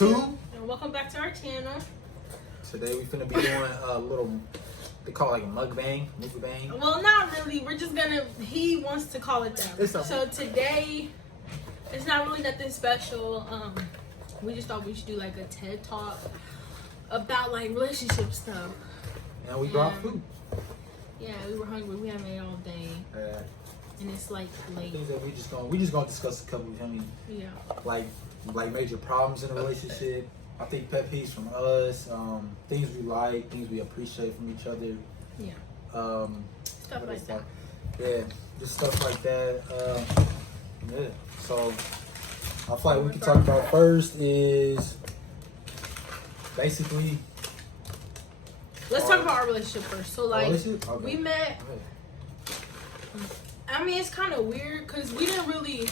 YouTube. And welcome back to our channel. Today we finna be doing a little, they call it like a mukbang. Well, not really. We're just gonna, he wants to call it that. So today, it's not really nothing special. We just thought we should do like a TED Talk about like relationship stuff. And we brought food. Yeah, we were hungry. We haven't ate all day. And it's like late. Things that we just gonna discuss a couple. I mean, yeah. Like major problems in a relationship. I think pet peeves from us, things we like, things we appreciate from each other. Yeah. Stuff like that. Yeah, just stuff like that. Yeah. So I feel like we can talk about first is basically. Let's talk about our relationship first. So like, okay. we met. I mean, it's kind of weird because we didn't really.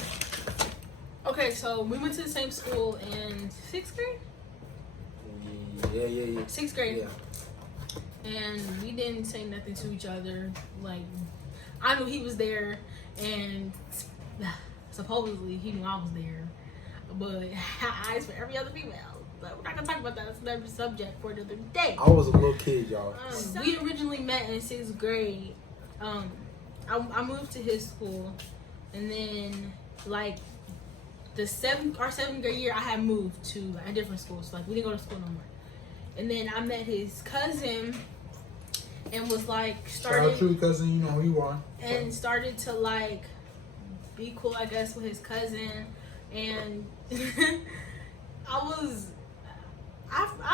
Okay, so we went to the same school in 6th grade. Yeah. 6th grade. Yeah. And we didn't say nothing to each other. Like, I knew he was there, and supposedly he knew I was there. But I had eyes for every other female. But we're not gonna talk about that. It's another subject for another day. I was a little kid, y'all. We originally met in 6th grade. I moved to his school, and then like our 7th grade year, I had moved to like, a different school. So like we didn't go to school no more. And then I met his cousin, and was like Shout out to your cousin, you know who you are. And started to like be cool, I guess, with his cousin, and I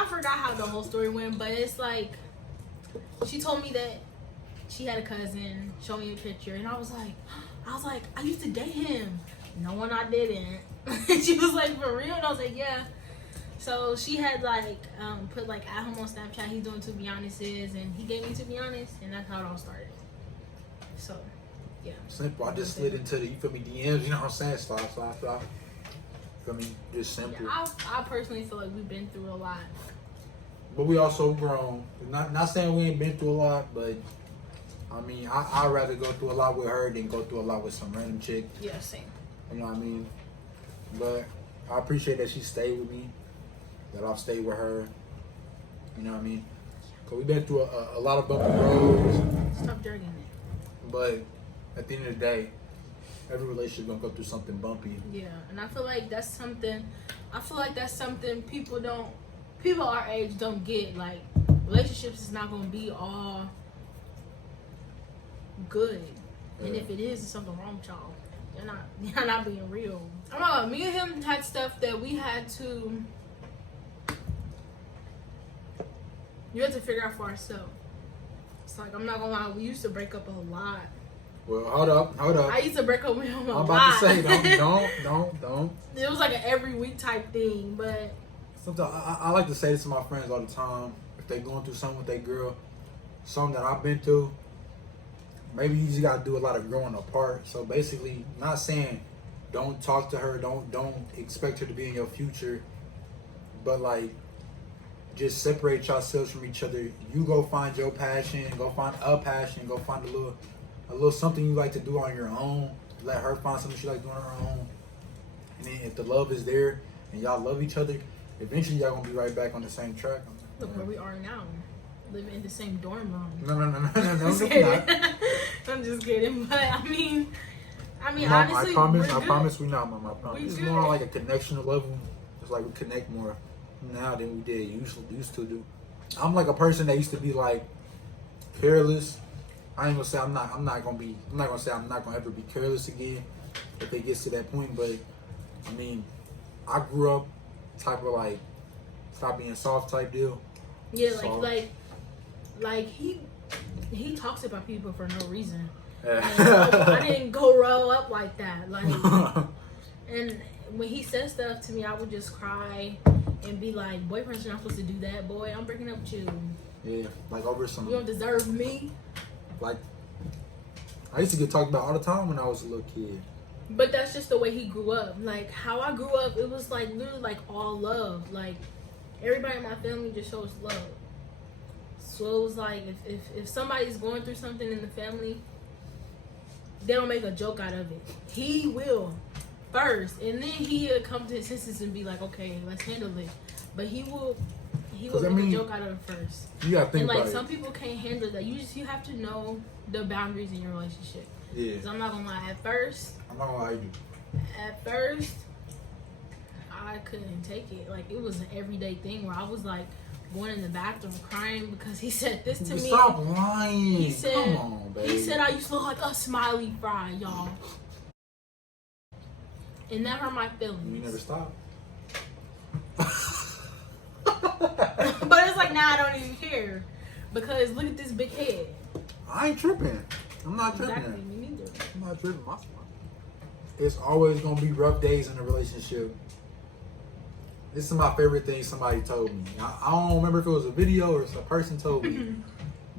forgot how the whole story went, but it's like she told me that she had a cousin, showed me a picture, and I was like, I used to date him. No one, I didn't. She was like, for real? And I was like, yeah. So she had like put like at home on Snapchat, he's doing To Be Honest and he gave me To Be Honest, and that's how it all started. So yeah. Simple. I just slid into the, you feel me, DMs, you know what I'm saying? Slide. You feel me? Just simple. Yeah, I personally feel like we've been through a lot. But we also grown. Not saying we ain't been through a lot, but I mean, I'd rather go through a lot with her than go through a lot with some random chick. Yeah, same. You know what I mean? But I appreciate that she stayed with me, that I've stayed with her. You know what I mean? Because we've been through a lot of bumpy roads. Stop dirtying it. But at the end of the day, every relationship gonna go through something bumpy. Yeah, and I feel like that's something. People our age don't get. Like, relationships is not gonna be all good, and if it is, there's something wrong with y'all. You're not being real. I don't know. Me and him had stuff that we had to. You have to figure out for ourselves. It's like, I'm not gonna lie, we used to break up a lot. Well, hold up. I used to break up with him a lot. I'm about to say, don't. It was like an every week type thing, but sometimes I like to say this to my friends all the time. If they going through something with their girl, something that I've been through, maybe you just gotta do a lot of growing apart. So basically, not saying don't talk to her, don't expect her to be in your future, but like just separate yourselves from each other. You go find your passion, go find a passion, go find a little something you like to do on your own. Let her find something she like doing on her own. And then if the love is there and y'all love each other, eventually y'all gonna be right back on the same track. Look where we are now, living in the same dorm room. No, I'm just kidding, but I mean, Mom, honestly, I promise we not, Mom. I promise. It's good. more on like a connection level. It's like we connect more now than we did used to do. I'm like a person that used to be like careless. I ain't gonna say I'm not gonna say I'm not gonna ever be careless again if it gets to that point. But I mean, I grew up type of like stop being soft type deal. Yeah, like he talks about people for no reason. I didn't grow up like that. Like, and when he said stuff to me, I would just cry and be like, "Boyfriends are not supposed to do that, boy. I'm breaking up with you." Yeah, like over some. You don't deserve me. Like, I used to get talked about all the time when I was a little kid. But that's just the way he grew up. Like, how I grew up, it was like literally like all love. Like, everybody in my family just shows love. So it was like if somebody's going through something in the family, they don't make a joke out of it. He will. first, and then he'll come to his senses and be like, okay, let's handle it. But he will make a joke out of it first. You gotta think and like about some people can't handle that. You have to know the boundaries in your relationship. Yeah. 'Cause I'm not gonna lie. At first, I couldn't take it. Like it was an everyday thing where I was like going in the bathroom crying because he said this to me. Stop lying. He said, come on, baby. He said I used to look like a smiley fry, y'all. And that hurt my feelings. You never stop. But it's like now I don't even care because look at this big head. I ain't tripping. I'm not tripping. Exactly, me neither. I'm not tripping. It's always gonna be rough days in a relationship. This is my favorite thing somebody told me. I don't remember if it was a video or if a person told me,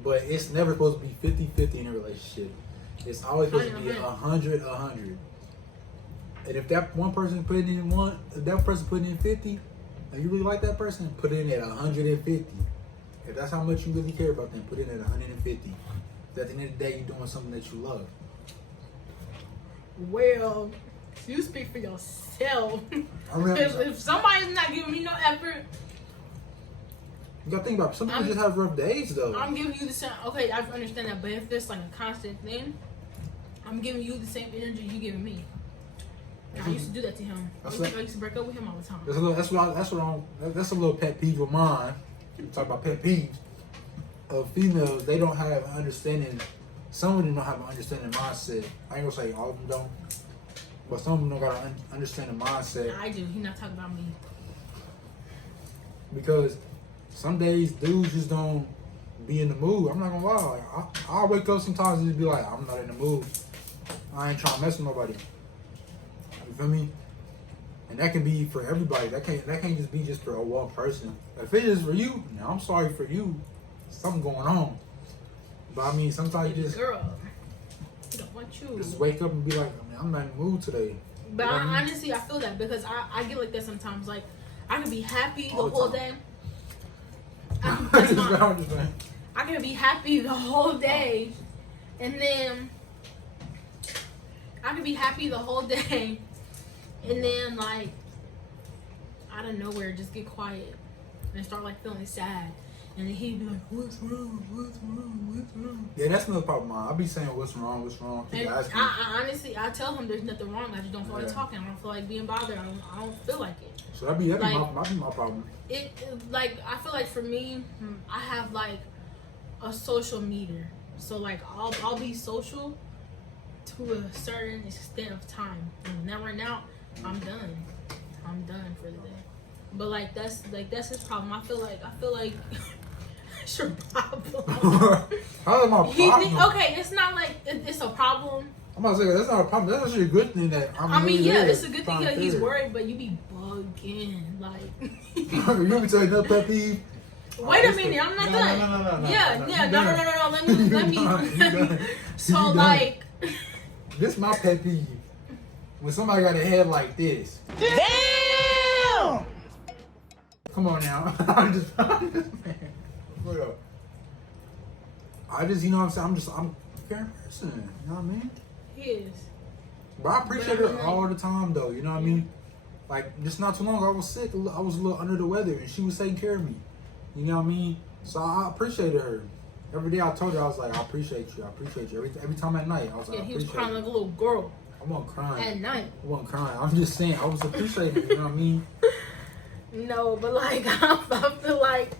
but it's never supposed to be 50-50 in a relationship. It's always supposed to be 100-100. And if that one person putting in if that person putting in 50, and you really like that person, put it in at 150. If that's how much you really care about them, put it in at 150. At the end of the day, you're doing something that you love. Well, you speak for yourself. If somebody's not giving me no effort, you gotta think about it. Some people just have rough days, though. I'm giving you the same. Okay, I understand that, but if there's like a constant thing, I'm giving you the same energy you giving me. I used to do that to him. I used to break up with him all the time. That's a little pet peeve of mine. Talk about pet peeves of females. They don't have an understanding. Some of them don't have an understanding mindset. I ain't gonna say all of them don't, but some of them don't got an understanding mindset. I do. He not talking about me. Because some days dudes just don't be in the mood. I'm not gonna lie. Like, I'll wake up sometimes and just be like, I'm not in the mood. I ain't trying to mess with nobody. You feel me? And that can be for everybody. That can't just be just for one person. If it is for you, now I'm sorry for you. Something going on. But I mean, sometimes you just girl, I don't want you. Just wake up and be like, I mean, I'm not in the mood today. But honestly, I feel that because I get like that sometimes. Like I can be happy the whole day. I can be happy the whole day, and then I can be happy the whole day, and then like out of nowhere just get quiet and start like feeling sad. And then he'd be like, what's wrong? What's wrong? What's wrong? Yeah, that's another problem. I'll be saying, what's wrong? What's wrong? And I honestly, I tell him there's nothing wrong. I just don't feel like talking. I don't feel like being bothered. I don't feel like it. So that'd be my problem. Like, I feel like for me, I have like a social meter. So like, I'll be social to a certain extent of time. And then right now, I'm done. I'm done for the day. But like that's his problem. I feel like it's your problem. How is my problem? Okay, it's not like it's a problem. I'm about to say that's not a problem. That's actually a good thing that it's a good thing that he's worried, but you be bugging like. You want me to tell you another pet peeve? Wait a minute, I'm not done. No. Let me. So like. This my pet peeve. When somebody got a head like this. Damn! Come on now. I'm just man. You know what I'm saying? I'm a fair person. You know what I mean? He is. But I appreciate her all the time, though. You know what I mean? Like, just not too long ago, I was sick. I was a little under the weather, and she was taking care of me. You know what I mean? So I appreciated her. Every day I told her, I was like, I appreciate you. I appreciate you. Every time at night, I was like, I appreciate you. He was crying like a little girl. I wasn't crying. At night. I wasn't crying. I'm just saying, I was appreciating her. You know what I mean? No, but like, I feel like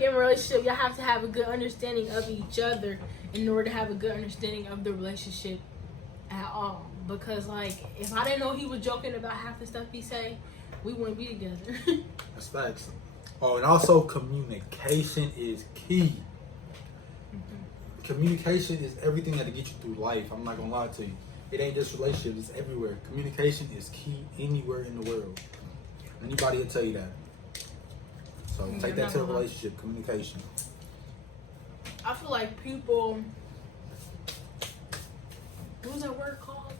in a relationship, y'all have to have a good understanding of each other in order to have a good understanding of the relationship at all. Because like, if I didn't know he was joking about half the stuff he say, we wouldn't be together. That's facts. Oh, and also communication is key. Mm-hmm. Communication is everything that gets you through life. I'm not gonna lie to you. It ain't just relationships, it's everywhere. Communication is key anywhere in the world. Anybody will tell you that. So take that to the relationship, communication. I feel like people, what was that word called?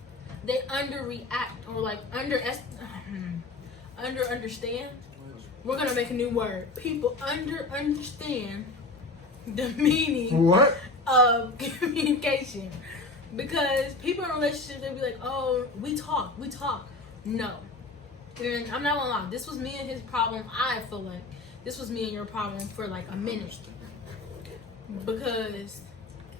They underreact or like understand. We're gonna make a new word. People understand the meaning of communication. Because people in relationships, they'll be like, oh, we talk. No. And I'm not gonna lie, this was me and his problem. I feel like this was me and your problem for like a minute. Because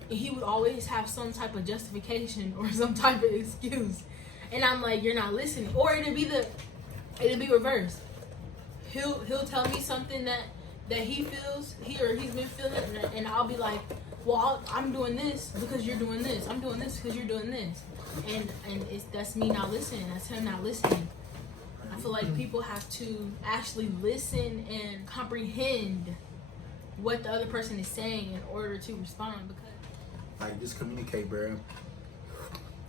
he would always have some type of justification or some type of excuse. And I'm like, you're not listening. Or it'd be reversed. He'll tell me something that he feels, he's been feeling, and I'll be like, well, I'm doing this because you're doing this. I'm doing this because you're doing this. And that's me not listening. That's him not listening. I feel like people have to actually listen and comprehend what the other person is saying in order to respond. Because like, just communicate, bro.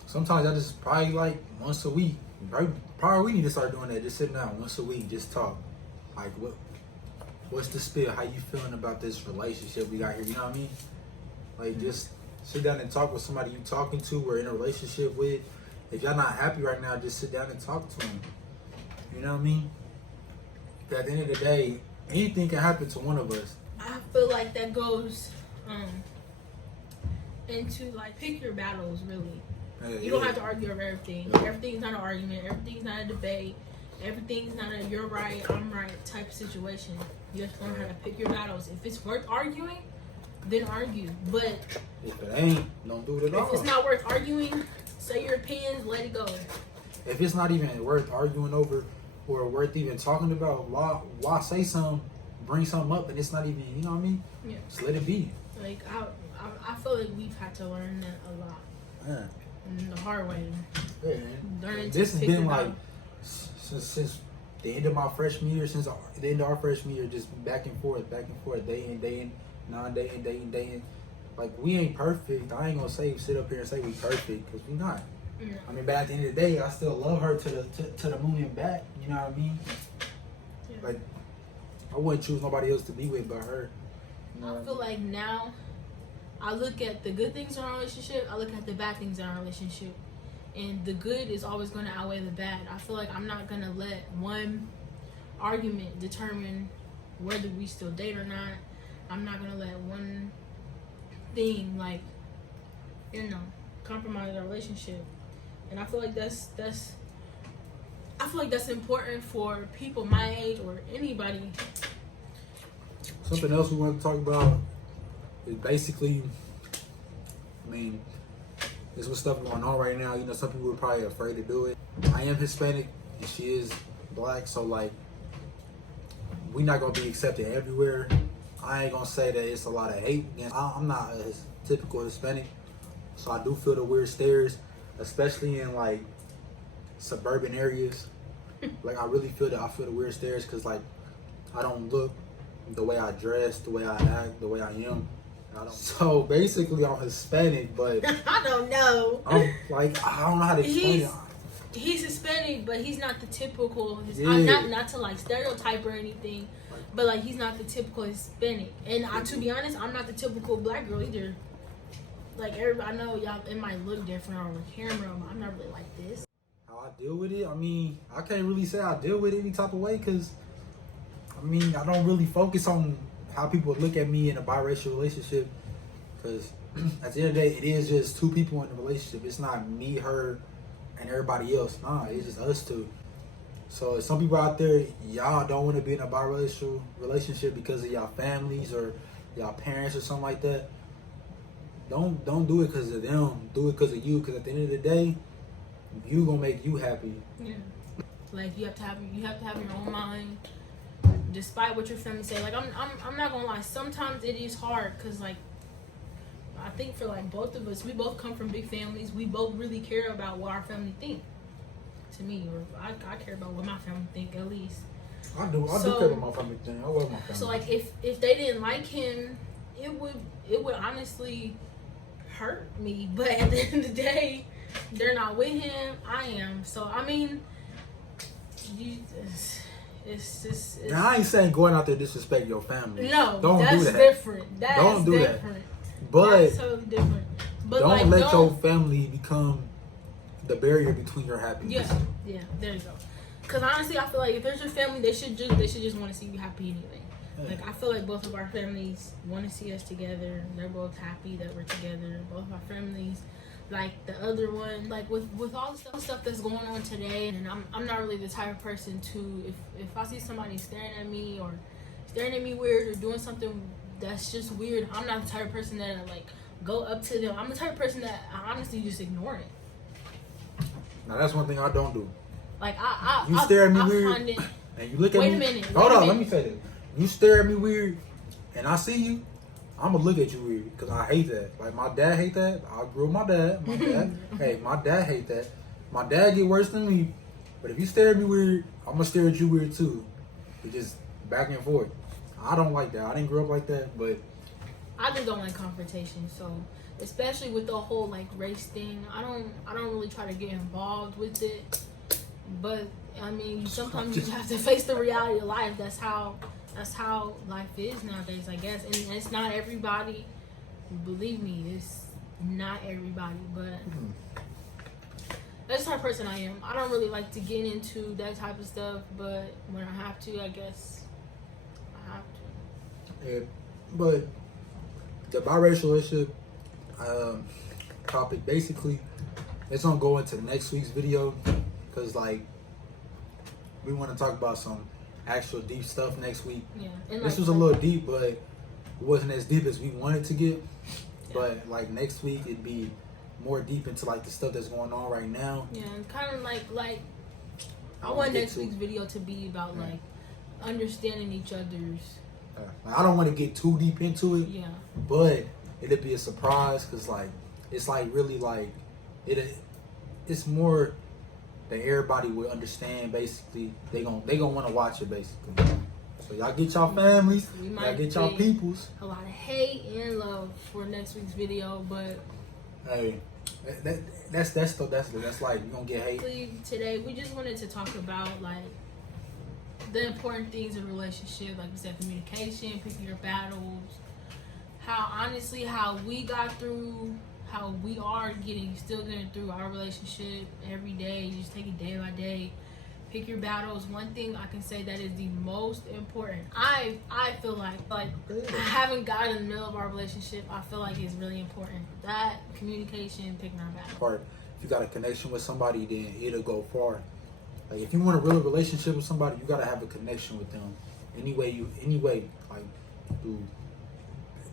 Sometimes I just probably like once a week. Probably we need to start doing that. Just sitting down once a week, just talk. Like, what's the spill? How you feeling about this relationship we got here? You know what I mean? Like, just sit down and talk with somebody you talking to or in a relationship with. If y'all not happy right now, just sit down and talk to them. You know what I mean? At the end of the day, anything can happen to one of us. I feel like that goes into like pick your battles, really. You don't have to argue over everything. Everything's not an argument. Everything's not a debate. Everything's not a you're right, I'm right type of situation. You have to learn how to pick your battles. If it's worth arguing, then argue. But if it ain't, don't do it at all. If it's not worth arguing, say your opinions, let it go. If it's not even worth arguing over or worth even talking about, why say something, bring something up, and it's not even, you know what I mean? Yeah. Just let it be. Like, I feel like we've had to learn that a lot. Yeah. The hard way. Yeah, man. This has been like since the end of my freshman year, since the end of our freshman year, just back and forth, day in, day in. Like, we ain't perfect. I ain't gonna sit up here and say we perfect, because we not. Yeah. I mean, but at the end of the day, I still love her to the moon and back. You know what I mean? Yeah. Like, I wouldn't choose nobody else to be with but her. You know I feel like now I look at the good things in our relationship, I look at the bad things in our relationship. And the good is always going to outweigh the bad. I feel like I'm not going to let one argument determine whether we still date or not. I'm not going to let one thing, like, compromise our relationship. And I feel like that's important for people my age or anybody. Something else we want to talk about is basically, I mean, there's some stuff going on right now. You know, some people are probably afraid to do it. I am Hispanic and she is black, so like, we not gonna be accepted everywhere. I ain't gonna say that it's a lot of hate. I'm not a typical Hispanic, so I do feel the weird stares, especially in like suburban areas. Like, I really feel that. I feel the weird stares because, like, I don't look the way I dress, the way I act, the way I am. So basically, I'm Hispanic, but I don't know. I'm like, I don't know how to explain it. He's Hispanic, but he's not the typical. Yeah. Not to like stereotype or anything, but like he's not the typical Hispanic. And to be honest, I'm not the typical black girl either. Like, everybody, I know y'all, it might look different on camera, but I'm not really like this. How I deal with it? I mean, I can't really say I deal with it any type of way because, I mean, I don't really focus on how people look at me in a biracial relationship because at the end of the day, it is just two people in a relationship. It's not me, her, and everybody else. Nah, it's just us two. So some people out there, y'all don't want to be in a biracial relationship because of y'all families or y'all parents or something like that. Don't do it because of them. Do it because of you. Because at the end of the day, you gonna make you happy. Yeah. Like, you have to have your own mind, despite what your family say. Like, I'm not gonna lie. Sometimes it is hard because, like, I think for like both of us, we both come from big families. We both really care about what our family think. To me, or I care about what my family think at least. I do care about my family thing. I love my family. So like, if they didn't like him, it would honestly hurt me. But at the end of the day, they're not with him. I am. So I mean, it's just. Now, I ain't saying going out there disrespect your family. No, don't that's do that. Different. Don't do different. that. But that's totally different. But don't like, let your family become the barrier between your happiness. Yeah. There you go. Because honestly, I feel like if there's your family, they should just want to see you happy anyway. Yeah. Like, I feel like both of our families want to see us together. They're both happy that we're together. Both of our families like the other one. Like with all the stuff that's going on today, and I'm not really the type of person to if I see somebody staring at me weird or doing something that's just weird, I'm not the type of person that like go up to them. I'm the type of person that I honestly just ignore it. Now that's one thing I don't do. Like you stare at me weird, and you look at me. Wait a minute. Hold on, let me say this. You stare at me weird, and I see you. I'm gonna look at you weird because I hate that. Like my dad hate that. I grew up with my dad. Hey, my dad hate that. My dad get worse than me. But if you stare at me weird, I'm gonna stare at you weird too. It just back and forth. I don't like that. I didn't grow up like that, but I just don't like confrontation. So especially with the whole like race thing, I don't really try to get involved with it. But I mean, sometimes you just have to face the reality of life. That's how life is nowadays, I guess. And it's not everybody. Believe me, it's not everybody. But that's the type of person I am. I don't really like to get into that type of stuff. But when I have to, I guess I have to. yeah. But the biracial relationship topic, basically, it's gonna go into next week's video because like we want to talk about some actual deep stuff next week. Yeah. And this like, was a little deep, but it wasn't as deep as we wanted to get. Yeah. But like next week, it'd be more deep into like the stuff that's going on right now. Yeah, and kind of like I want next week's video to be about like understanding each other's. I don't want to get too deep into it. Yeah. But it'd be a surprise because like it's like really like it's more that everybody would understand. Basically, they gonna want to watch it basically. So y'all get y'all families, y'all get y'all peoples. A lot of hate and love for next week's video, but hey, that's like you gonna get hate. Today we just wanted to talk about like the important things in a relationship, like we said, communication, picking your battles, how we got through, how we are still getting through our relationship every day. You just take it day by day. Pick your battles. One thing I can say that is the most important. I feel like having God in the middle of our relationship, I feel like is really important. That communication, picking our battles. Part. If you got a connection with somebody, then it'll go far. Like if you want a real relationship with somebody, you gotta have a connection with them. Anyway, like do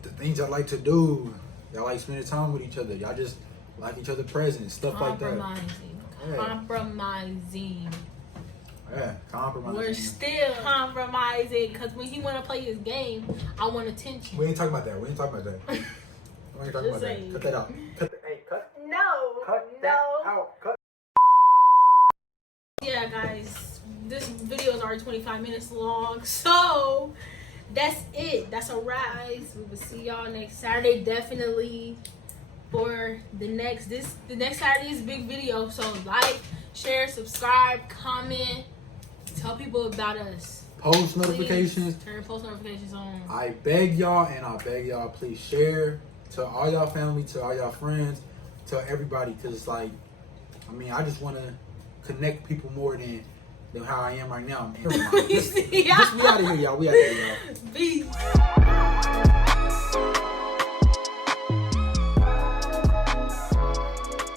the things y'all like to do. Y'all like spending time with each other. Y'all just like each other present, stuff like that. Compromising. Yeah, compromising. We're still compromising because when he want to play his game, I want attention. We ain't talking about that. We ain't talking about that. Cut that out. Cut. No. Cut that out. Cut. Yeah, guys, this video is already 25 minutes long, so that's it. That's a wrap. We will see y'all next Saturday, definitely. For the next Saturday is a big video, so like, share, subscribe, comment, tell people about us. Post notifications. Turn post notifications on. I beg y'all, please share to all y'all family, to all y'all friends, to everybody, because like, I mean, I just want to connect people more than how I am right now. Man. We out of here, y'all. Peace.